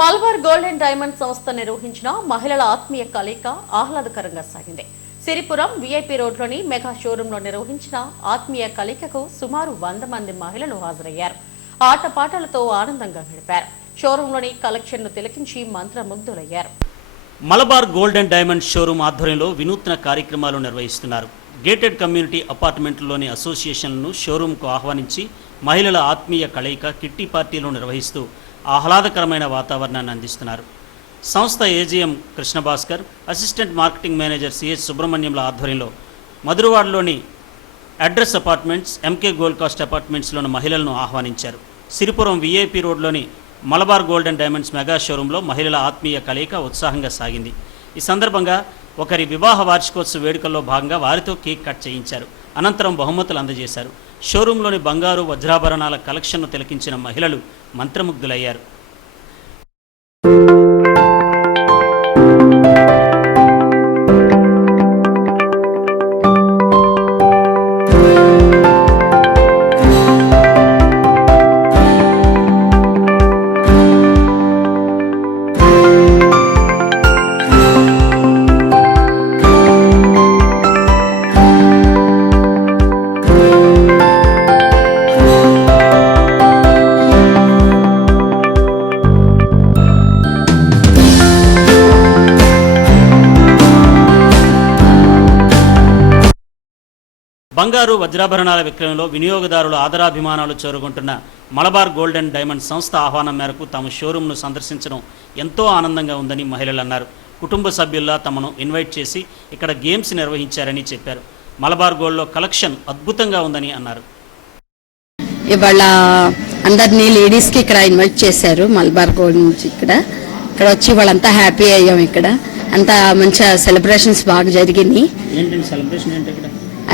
Malabar gold and diamond సంస్థ నిర్వహించిన మహిళల ఆత్మీయ కలయిక ఆహ్లాదకరంగా సాగింది. సిరిపురం వీఐపీ రోడ్లోని మెగా షోరూంలో నిర్వహించిన ఆత్మీయ కలయికకు సుమారు 100 మంది మహిళలు హాజరయ్యారు. ఆటపాటలతో ఆనందంగా గడిపారు. షోరూంలోని కలెక్షన్ను తిలకించి మంత్రముగ్ధులయ్యారు. Malabar gold and diamond showroom ఆధ్వర్యంలో వినూత్న కార్యక్రమాలు నిర్వహిస్తున్నారు. గేటెడ్ కమ్యూనిటీ అపార్ట్మెంట్లోని అసోసియేషన్లను షోరూంకు ఆహ్వానించి మహిళల ఆత్మీయ కలయిక కిట్టి పార్టీలు నిర్వహిస్తూ ఆహ్లాదకరమైన వాతావరణాన్ని అందిస్తున్నారు. సంస్థ AGM Krishnabhaskar, assistant marketing manager CH సుబ్రహ్మణ్యంల ఆధ్వర్యంలో మధురవాడలోని address apartments, MK gold coast అపార్ట్మెంట్స్లోని మహిళలను ఆహ్వానించారు. సిరిపురం వీఐపీ రోడ్లోని Malabar gold and diamonds mega షోరూంలో మహిళల ఆత్మీయ కలయిక ఉత్సాహంగా సాగింది. ఈ సందర్భంగా ఒకరి వివాహ వార్షికోత్సవ వేడుకల్లో భాగంగా వారితో కేక్ కట్ చేయించారు. అనంతరం బహుమతులు అందజేశారు. షోరూంలోని బంగారు వజ్రాభరణాల కలెక్షన్ను తిలకించిన మహిళలు మంత్రముగ్ధులయ్యారు. బంగారు వజ్రాభరణాల విక్రయంలో వినియోగదారుల ఆదరాభిమానాలు చేరుకుంటున్న మలబార్ గోల్డ్ అండ్ డైమండ్ సంస్థ ఆహ్వానం మేరకు తమ షోరూంను సందర్శించడం ఎంతో ఆనందంగా ఉందని మహిళలు అన్నారు. కుటుంబ సభ్యుల్లా తమను ఇన్వైట్ చేసి ఇక్కడ గేమ్స్ నిర్వహించారని చెప్పారు. మలబార్ గోల్డ్లో కలెక్షన్ అద్భుతంగా ఉందని అన్నారు. ఇవాళ అందరినీ లేడీస్కి ఇక్కడ ఇన్వైట్ చేశారు. మలబార్ గోల్డ్ నుంచి ఇక్కడ వచ్చి వాళ్ళంతా హ్యాపీ అయ్యాం. ఇక్కడ అంతా మంచిగా సెలబ్రేషన్స్ బాగా జరిగినాయి.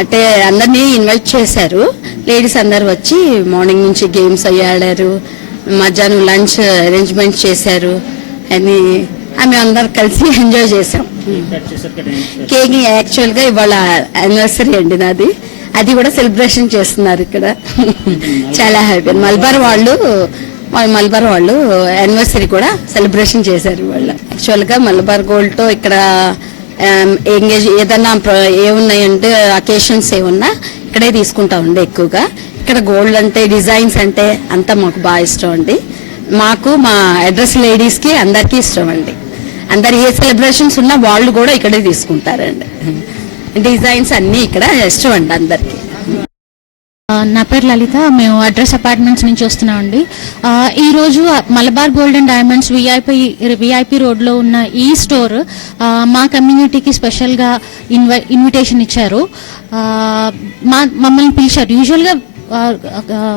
అంటే అందరినీ ఇన్వైట్ చేశారు. లేడీస్ అందరు వచ్చి మార్నింగ్ నుంచి గేమ్స్ అయ్యి ఆడారు. మధ్యాహ్నం లంచ్ అరేంజ్మెంట్ చేశారు అని ఆమె అందరు కలిసి ఎంజాయ్ చేసాం. కేక్ యాక్చువల్గా ఇవాళ యానివర్సరీ అండి నాది. అది కూడా సెలబ్రేషన్ చేస్తున్నారు ఇక్కడ. చాలా హ్యాపీ. మలబార్ వాళ్ళు యానివర్సరీ కూడా సెలబ్రేషన్ చేశారు ఇవాళ. యాక్చువల్గా మలబార్ గోల్డ్తో ఇక్కడ ఎంగేజ్ ఏదన్నా ఏమున్నాయంటే అకేషన్స్ ఏమున్నా ఇక్కడే తీసుకుంటా ఉండే ఎక్కువగా. ఇక్కడ గోల్డ్ అంటే డిజైన్స్ అంటే అంతా మాకు బాగా ఇష్టం అండి. మాకు మా అడ్రస్ లేడీస్కి అందరికీ ఇష్టం అండి. అందరు ఏ సెలబ్రేషన్స్ ఉన్నా వాళ్ళు కూడా ఇక్కడే తీసుకుంటారండి. డిజైన్స్ అన్నీ ఇక్కడ ఇష్టం అండి అందరికీ. నా పేరు లలిత. మేము అడ్రస్ అపార్ట్మెంట్స్ నుంచి వస్తున్నామండి. ఈరోజు Malabar gold and diamonds VIP రోడ్లో ఉన్న ఈ స్టోర్ మా కమ్యూనిటీకి స్పెషల్గా ఇన్విటేషన్ ఇచ్చారు. మమ్మల్ని పిలిచారు. యూజువల్గా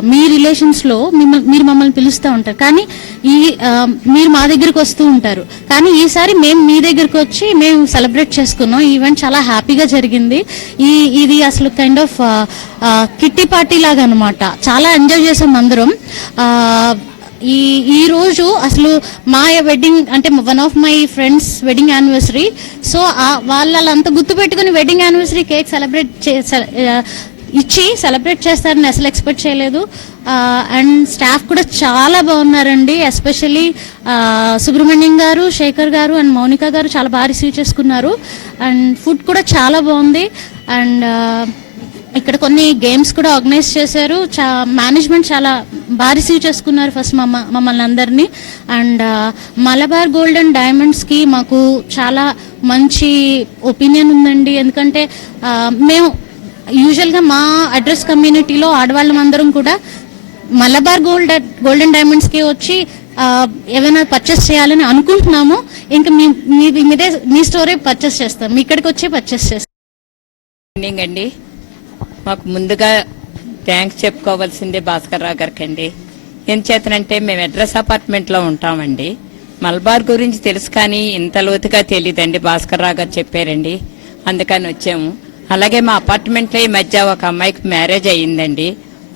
మీ రిలేషన్స్లో మీరు మమ్మల్ని పిలుస్తూ ఉంటారు, కానీ మీరు మా దగ్గరికి వస్తూ ఉంటారు. కానీ ఈసారి మేము మీ దగ్గరికి వచ్చి మేము సెలబ్రేట్ చేసుకున్నాం. ఈ ఈవెంట్ చాలా హ్యాపీగా జరిగింది. ఇది అసలు కైండ్ ఆఫ్ కిట్టి పార్టీ లాగా అనమాట. చాలా ఎంజాయ్ చేసాం అందరం. ఈ రోజు అసలు మా వెడ్డింగ్ అంటే one of my friends wedding anniversary. So వాళ్ళంతా గుర్తుపెట్టుకుని వెడ్డింగ్ యానివర్సరీ కేక్ ఇచ్చి సెలబ్రేట్ చేస్తారని అసలు ఎక్స్పెక్ట్ చేయలేదు. అండ్ స్టాఫ్ కూడా చాలా బాగున్నారండి. ఎస్పెషల్లీ సుబ్రహ్మణ్యం గారు, శేఖర్ గారు అండ్ మౌనిక గారు చాలా బాగా రిసీవ్ చేసుకున్నారు. అండ్ ఫుడ్ కూడా చాలా బాగుంది. అండ్ ఇక్కడ కొన్ని గేమ్స్ కూడా ఆర్గనైజ్ చేశారు. మేనేజ్మెంట్ చాలా బాగా రిసీవ్ చేసుకున్నారు ఫస్ట్ మమ్మల్ని అందరినీ. అండ్ మలబార్ గోల్డ్ అండ్ డైమండ్స్కి మాకు చాలా మంచి ఒపీనియన్ ఉందండి. ఎందుకంటే మేము యూజువల్గా మా అడ్రస్ కమ్యూనిటీలో ఆడవాళ్ళమందరం కూడా మలబార్ గోల్డ్ అండ్ డైమండ్స్కి వచ్చి ఏమైనా పర్చేస్ చేయాలని అనుకుంటున్నాము. ఇంకా మీ స్టోరే పర్చేస్ చేస్తాం. మీ ఇక్కడికి వచ్చి పర్చేస్ చేస్తాం అండి. మాకు ముందుగా థ్యాంక్స్ చెప్పుకోవాల్సిందే భాస్కర్ రావు గారికి అండి. ఏం చేతనంటే మేము అడ్రస్ అపార్ట్మెంట్లో ఉంటామండి. మలబార్ గురించి తెలుసు కానీ ఇంత లోతుగా తెలియదండి. భాస్కర్ రావు గారు చెప్పారండి, అందుకని వచ్చాము. అలాగే మా అపార్ట్మెంట్లో ఈ మధ్య ఒక అమ్మాయికి మ్యారేజ్ అయ్యిందండి.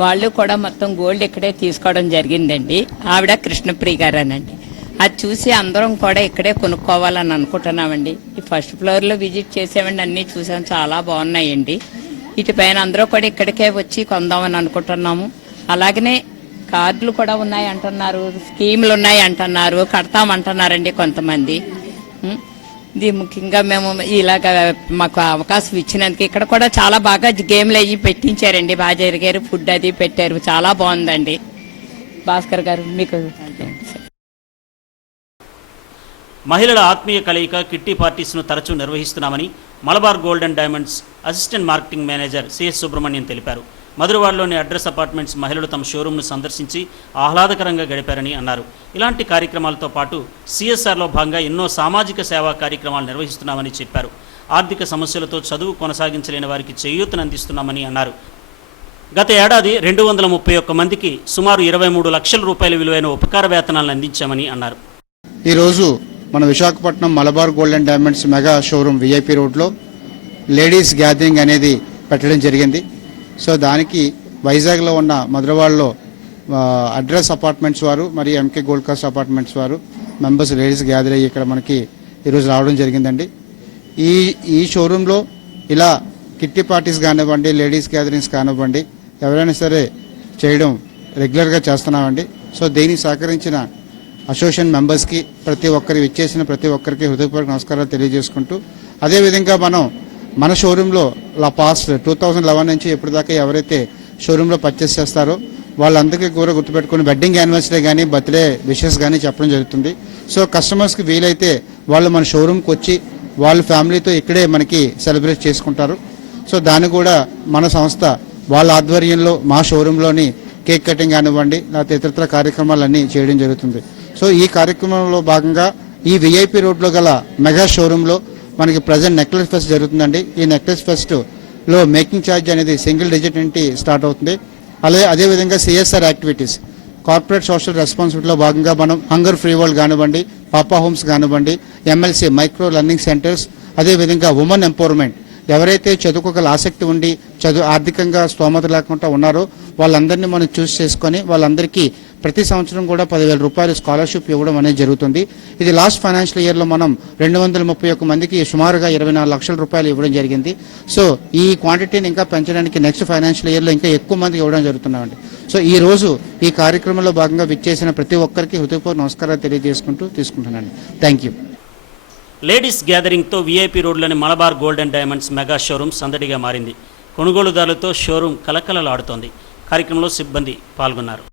వాళ్ళు కూడా మొత్తం గోల్డ్ ఇక్కడే తీసుకోవడం జరిగిందండి. ఆవిడ కృష్ణప్రియ గారు అనండి. అది చూసి అందరం కూడా ఇక్కడే కొనుక్కోవాలని అనుకుంటున్నామండి. ఈ ఫస్ట్ ఫ్లోర్లో విజిట్ చేసామండి, అన్నీ చూసాం, చాలా బాగున్నాయండి. ఇటుపైన అందరూ కూడా ఇక్కడికే వచ్చి కొందామని అనుకుంటున్నాము. అలాగనే కార్డులు కూడా ఉన్నాయి అంటున్నారు, స్కీములు ఉన్నాయి అంటున్నారు, కడతామంటున్నారండి కొంతమంది. ఇది ముఖ్యంగా మేము ఇలాగ మాకు అవకాశం ఇచ్చినందుకు ఇక్కడ కూడా చాలా బాగా గేమ్లు అయ్యి పెట్టించారండి, బాగా జరిగారు, ఫుడ్ అది పెట్టారు, చాలా బాగుందండి. భాస్కర్ గారు మీకు మహిళల ఆత్మీయ కలయిక కిట్టి పార్టీస్ను తరచూ నిర్వహిస్తున్నామని Malabar gold and diamonds assistant marketing manager CS Subrahmanyam తెలిపారు. మధురవాడలోని అడ్రస్ అపార్ట్మెంట్స్ మహిళలు తమ షోరూంను సందర్శించి ఆహ్లాదకరంగా గడిపారని అన్నారు. ఇలాంటి కార్యక్రమాలతో పాటు సిఎస్ఆర్లో భాగంగా ఎన్నో సామాజిక సేవా కార్యక్రమాలు నిర్వహిస్తున్నామని చెప్పారు. ఆర్థిక సమస్యలతో చదువు కొనసాగించలేని వారికి చేయూతనందిస్తున్నామని అన్నారు. గత ఏడాది 231 మందికి సుమారు 23 లక్షల రూపాయల విలువైన ఉపకార వేతనాలను అందించామని అన్నారు. ఈరోజు మన Visakhapatnam Malabar gold and diamonds mega showroom VIP రోడ్లో లేడీస్ గ్యాదరింగ్ అనేది పెట్టడం జరిగింది. సో దానికి వైజాగ్లో ఉన్న మధురవాడలో అడ్రస్ అపార్ట్మెంట్స్ వారు మరియు ఎంకే గోల్డ్ కాస్ట్ అపార్ట్మెంట్స్ వారు మెంబర్స్ లేడీస్ గ్యాదర్ అయ్యి ఇక్కడ మనకి ఈరోజు రావడం జరిగిందండి. ఈ షోరూంలో ఇలా కిట్టి పార్టీస్ కానివ్వండి, లేడీస్ గ్యాదరింగ్స్ కానివ్వండి, ఎవరైనా సరే చేయడం రెగ్యులర్గా చేస్తున్నామండి. సో దీనికి సహకరించిన అసోసియేషన్ మెంబర్స్కి ప్రతి ఒక్కరికి ఇచ్చేసిన ప్రతి ఒక్కరికి హృదయపూర్వక నమస్కారాలు తెలియజేసుకుంటూ, అదేవిధంగా మన షోరూంలో పాస్ట్ 2011 నుంచి ఇప్పటిదాకా ఎవరైతే షోరూంలో పర్చేస్ చేస్తారో వాళ్ళందరికీ కూడా గుర్తుపెట్టుకుని వెడ్డింగ్ యానివర్సరీ కానీ బర్త్డే విషెస్ కానీ చెప్పడం జరుగుతుంది. సో కస్టమర్స్కి వీలైతే వాళ్ళు మన షోరూమ్కి వచ్చి వాళ్ళ ఫ్యామిలీతో ఇక్కడే మనకి సెలబ్రేట్ చేసుకుంటారు. సో దాన్ని కూడా మన సంస్థ వాళ్ళ ఆధ్వర్యంలో మా షోరూంలోని కేక్ కటింగ్ కానివ్వండి, లేకపోతే ఇతరత్ర కార్యక్రమాలన్నీ చేయడం జరుగుతుంది. సో ఈ కార్యక్రమంలో భాగంగా ఈ విఐపి రోడ్లో గల మెగా షోరూంలో మనకి ప్రజెంట్ నెక్లెస్ ఫెస్ట్ జరుగుతుందండి. ఈ నెక్లెస్ ఫెస్ట్లో మేకింగ్ ఛార్జ్ అనేది సింగిల్ డిజిట్ నుండి స్టార్ట్ అవుతుంది. అదేవిధంగా సిఎస్ఆర్ యాక్టివిటీస్, కార్పొరేట్ సోషల్ రెస్పాన్సిబిలిటీలో భాగంగా మనం హంగర్ ఫ్రీ వరల్డ్ కానివ్వండి, పాపా హోమ్స్ కానివ్వండి, ఎంఎల్సి మైక్రో లెర్నింగ్ సెంటర్స్, అదేవిధంగా ఉమెన్ ఎంపవర్మెంట్, ఎవరైతే చదువుకోగల ఆసక్తి ఉండి ఆర్థికంగా స్తోమత లేకుండా ఉన్నారో వాళ్ళందరినీ మనం చూస్ చేసుకొని వాళ్ళందరికీ ప్రతి సంవత్సరం కూడా 10,000 రూపాయలు స్కాలర్షిప్ ఇవ్వడం అనేది జరుగుతుంది. ఇది లాస్ట్ ఫైనాన్షియల్ ఇయర్లో మనం 231 మందికి సుమారుగా 24 లక్షల రూపాయలు ఇవ్వడం జరిగింది. సో ఈ క్వాంటిటీని ఇంకా పెంచడానికి నెక్స్ట్ ఫైనాన్షియల్ ఇయర్లో ఇంకా ఎక్కువ మందికి ఇవ్వడం జరుగుతున్నామండి. సో ఈ రోజు ఈ కార్యక్రమంలో భాగంగా విచ్చేసిన ప్రతి ఒక్కరికి హృదయపూర్వక నమస్కారాలు తెలియజేసుకుంటూ తీసుకుంటున్నాను. Thank you. లేడీస్ గ్యాదరింగ్తో వీఐపీ రోడ్లోని Malabar gold and diamonds mega showroom సందడిగా మారింది. కొనుగోలుదారులతో షోరూమ్ కలకలలాడుతోంది. కార్యక్రమంలో సిబ్బంది పాల్గొన్నారు.